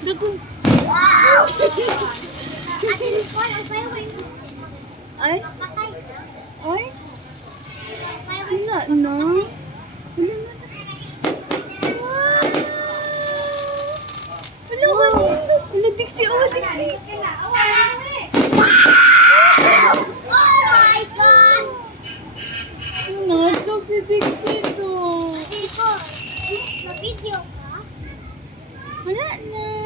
Dago. Wow! Atin ko, ang payway mo. Ay? Patay. Ay? Payway. Wala na. Wala na. Wow! Wala ka dito. Wala, Dixie. Oh, Dixie. Oh my God! Naslog si Dixie to. Dito, na-video ka? Wala na.